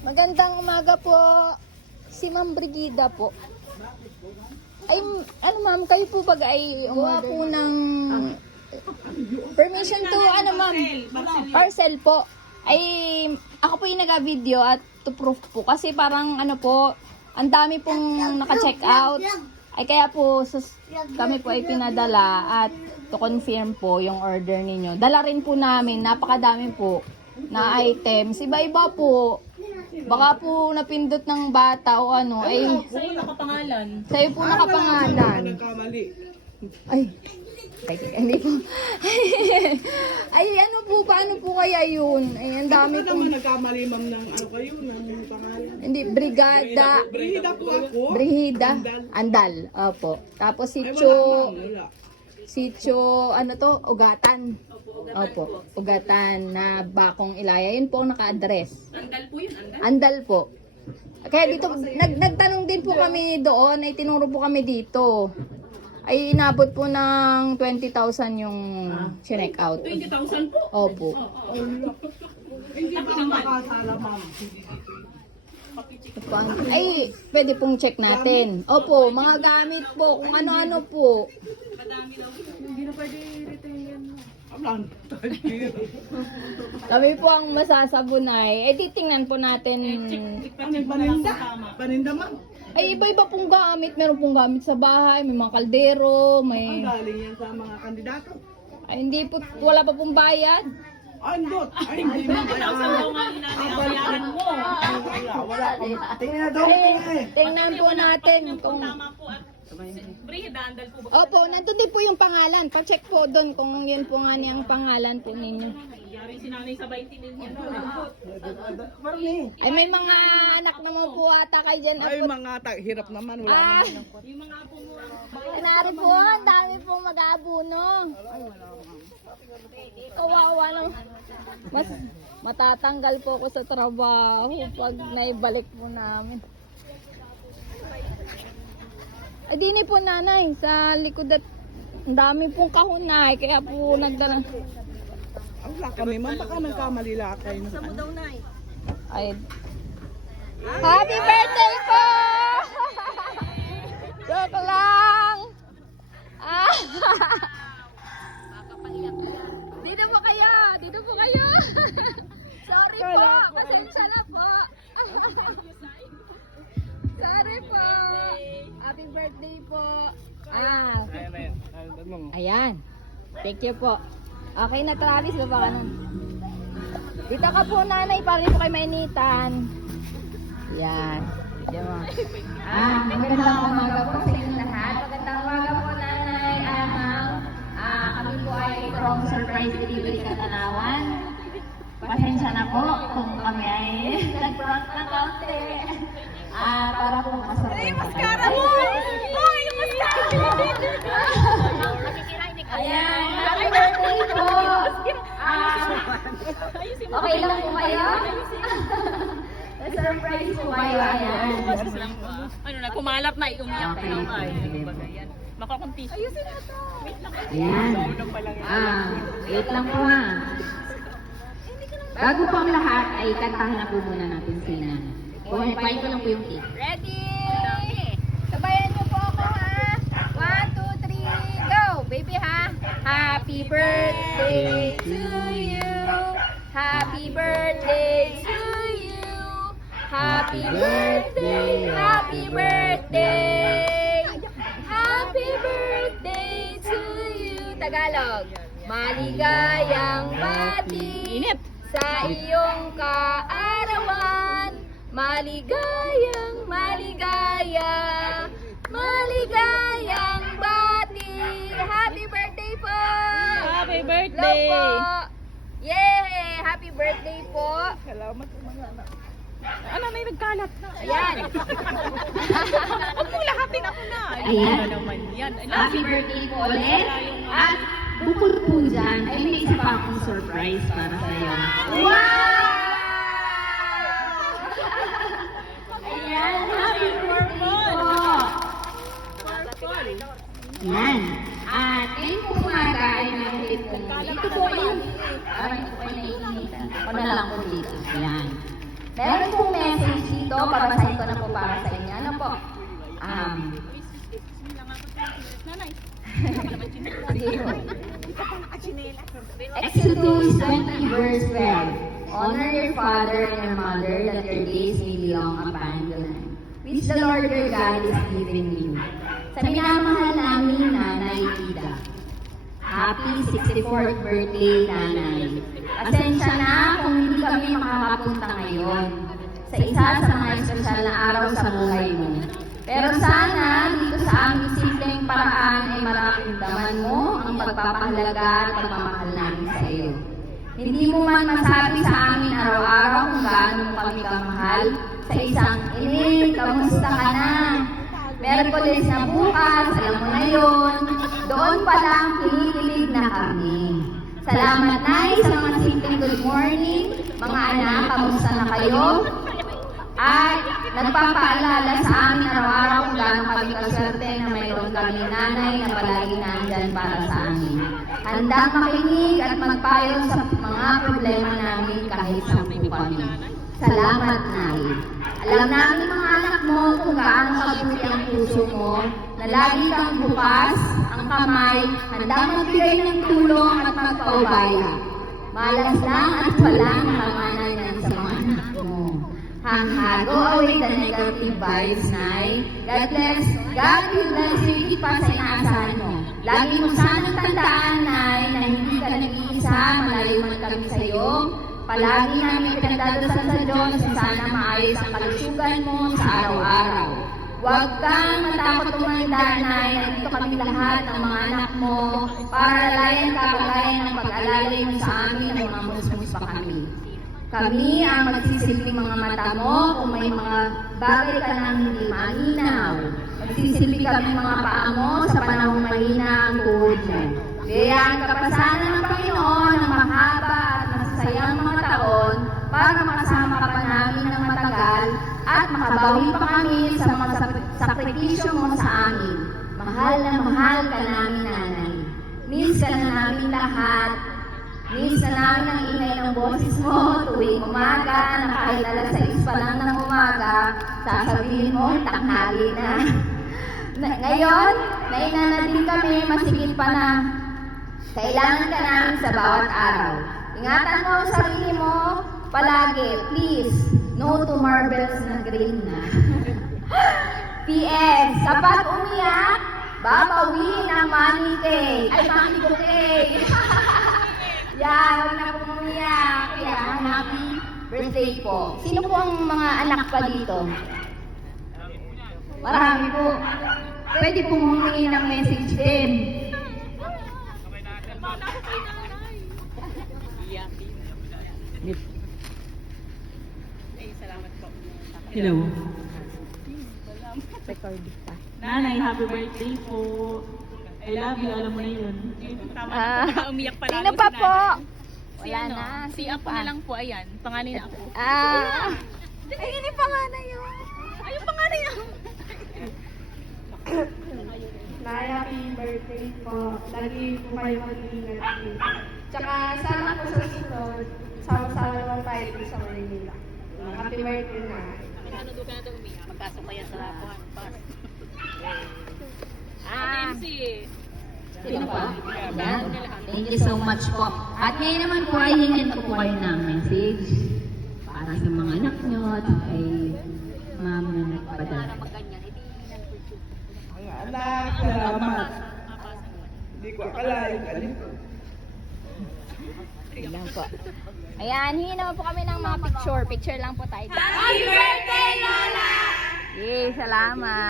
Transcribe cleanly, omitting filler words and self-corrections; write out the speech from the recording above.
Magandang umaga po. Si Ma'am Brigida po. Ay, ano ma'am, kayo po pag ay gawa po ng permission to, ano ma'am, parcel po. Ay, ako po yung nag-video at to proof po. Kasi parang ano po, ang dami pong naka-check out. Ay kaya po, kami po ay pinadala at to confirm po yung order ninyo. Dala rin po namin, napakadami po na items. Iba-iba po. Baka po napindot ng bata o ano, ay Sa'yo nakapangalan. sa'yo po nakapangalan. Ay, hindi po. Ay, ano po, paano po kaya yun? Ay, ang dami Ano po. naman nagkamali ma'am ng ano kayo, ng pangalan? Hindi, Brigada. Brigida po ako. Brigida. Andal. Opo. Tapos Ay, Sitio, wala. Sitio, ano to? Ugatan. Opo, Ugatan na Bakong Ilaya. Yun po ang naka-address. Andal po yun, andal. Andal po. Kaya dito, nagtanong din po kami doon, ay tinuro po kami dito. Ay inabot po ng 20,000 yung check out. 20,000 po. Opo. Hindi ba makasala ma'am? Ay, pwede pong check natin. Opo, mga gamit po, kung ano-ano po. Madami daw po. Alam. Kami po ang masasabunay. Eh, titingnan po natin. Ano yung paninda? Paninda ma'am? Ay, iba-iba pong gamit. Meron pong gamit sa bahay, may mga kaldero, Ang may... galing yan sa mga kandidato. Ay, hindi po, wala pa pong bayad. Andot. Ay, hindi mo ba? 20,000 daw nga yung nanayaran mo. Wala. Tingnan na daw. Tingnan po natin kung... Tama po at Brigida, andal po ba? Opo, nandun din po yung pangalan. Pa-check po doon kung yun po nga niyang pangalan po ninyo. Yari si nanay sa 20 million. Ay, may mga anak naman po ata kayo dyan. Ay, mga hirap naman. Wala Ah, naman. Yung mga po mo. kanari po, ang dami pong mag-aabuno. Kawawa lang. Mas matatanggal po ako sa trabaho pag naibalik po namin. Ay, dini po nanay, sa likod at ang dami pong kahunay, kaya po nagdala. Wala kami ma'am. Baka nagkamali lang kayo. Ay. Happy birthday po! Joke lang! Ah! Dito po kayo! Dito po kayo! Sorry po! Pasensya na po! Sorry po! Happy birthday po! Ah! Ayan. Thank you po. Okay na, Travis. Baba ka nun. Dito ka po, nanay. Para po kayo mainitan. Yan. Yan mo. Magandang umaga po sa inyong lahat. Magandang umaga po, nanay. Ma'am. Kami po ay from Surprise Delivery Katanawan. Pasensya na po kung kami ay nag-prank na kaunti. Para po masurprise. Ay, mascara mo! Ay, yung mascara mo! Ayan, happy birthday po! Okay lang po kayo? Na-surprise po kayo, ayan. Ano na, kumalap na, umiyak na lang ay. Makakunti. Ayusin na to. Ayan. Wait lang po ha. Bago po ang lahat, ay kantahin na po muna natin si Nana. Pahin ko lang po yung cake. Ready? Sabayan niyo po ako ha. 1, 2, 3, go! Baby ha. Happy birthday to you. Happy birthday to you. Happy birthday. Happy birthday. Happy birthday to you. Tagalog. Maligayang bati sa iyong kaarawan. Maligayang maligayang bati. Happy birthday po! Happy Hello birthday! po! Yay! Happy birthday po! Salamat po mga anak. Ano na yung nagkalat na? Ayan! Huwag mo lahatin ako na. Ayan. Ano naman yan? Happy birthday po ulit! At bukod po dyan, ay may isa pa akong surprise para sa iyo. Wow! Ayan! Happy birthday po! Yan. At ngayon po umaga ay meron din po. Ito po kayo. Parang ito po ay naiinitan. Ako na lang po dito. Yan. Meron pong message dito, babasahin ko na po para sa inyo. Ano po? Nanay. Sige po. Exodus 20 verse 12. Honor your father and your mother that your days may be long upon the land, which the Lord your God is giving you. Sa minamahal namin Nanay Ida. Happy 64th birthday, Nanay. Pasensya na kung hindi kami makakapunta ngayon sa isa sa mga espesyal na araw sa buhay mo. Pero sana dito sa aming simpleng paraan ay mararamdaman mo ang pagpapahalaga at pagmamahal namin sa iyo. Hindi mo man masabi sa amin araw-araw kung gaano mo kami kamahal sa isang ini, kamusta ka na? Merkulis na bukas, alam mo na yon. Doon pa lang kinikilig na kami. Salamat Nay sa mga simpleng good morning. Mga anak, kamusta na kayo? At nagpapaalala sa amin araw-araw kung gaano kami kaswerte na mayroon kami nanay na palagi nandyan para sa amin. Handang makinig at magpayo sa mga problema namin kahit sampu kami. Salamat, Nay. Alam namin mga anak mo kung gaano kabuti ang puso mo, na lagi kang bukas, ang kamay, handang magbigay ng tulong at magpaubaya. Malas lang at walang hamanan yan sa mga anak mo. Go away the negative vibes, Nay. God bless. God will bless you higit pa sa inaasahan mo. Lagi mo sanang tandaan, Nay, na hindi ka nag-iisa, malayo man kami sa iyo. Palagi namin pinagdadasal sa Diyos na sana maayos ang kalusugan mo sa araw-araw. Huwag kang matakot tumanda, Nay, na dito kami lahat ng mga anak mo para lalayan ka kagaya ng pag-alalay mo sa amin ng mga musmus pa kami. Kami ang magsisilbing mga mata mo kung may mga bagay ka nang hindi malinaw. Magsisilbi kami mga paa mo sa panahong mahina ang tuhod mo. Biyayaan ka pa sana ng Panginoon ng mahaba at masasayang mga taon para makasama ka pa namin ng matagal at makabawi pa kami sa mga sakripisyo mo sa amin. Mahal na mahal ka namin, Nanay. Miss ka na namin lahat. Miss na namin ang ingay ng boses mo tuwing umaga na kahit alas 6 pa lang ng umaga, sasabihin mo, tanghali na. Ngayon, naina na din kami, masigit pa na. Kailangan ka namin sa bawat araw. Ingatan mo ang sarili mo palagi, please. No to marbles na green na. P.S. Kapag umiyak, babawiin ang money cake. Ay, money bouquet. Yeah, huwag na po umiyak. Kaya, happy birthday po. Sino po ang mga anak pa dito? Marami po. Pwede pong humingi ng message din. Hello. Nanay, happy birthday po. I love you, alam mo na yun. Umiyak pa lalo sino pa si po? Si Wala ano, na. si Apo na lang po, ayan. Pangalan na ako. Ay, hindi pangalan yun. Ay, yung pangalan niya. Nay, happy birthday po. Lagi po kayo mag-iingat. Tsaka sana po sa sunod, sama-sama naman tayo dito sa Manila. Happy birthday na. Ano doon ka na doon umiyak? Magpasok kaya sa lapuan. MC. Sino po? Yan. Thank you so much po. At ngayon naman po ay hingin ko po kayo ng message para sa mga anak nyo at kay ma'am na nagpadala. Mga anak, salamat. Hindi ko akalain ganito. Lang po. Ayan, hingin naman po kami ng mga picture. Picture lang po tayo. Happy birthday, Lola! Yay, salamat.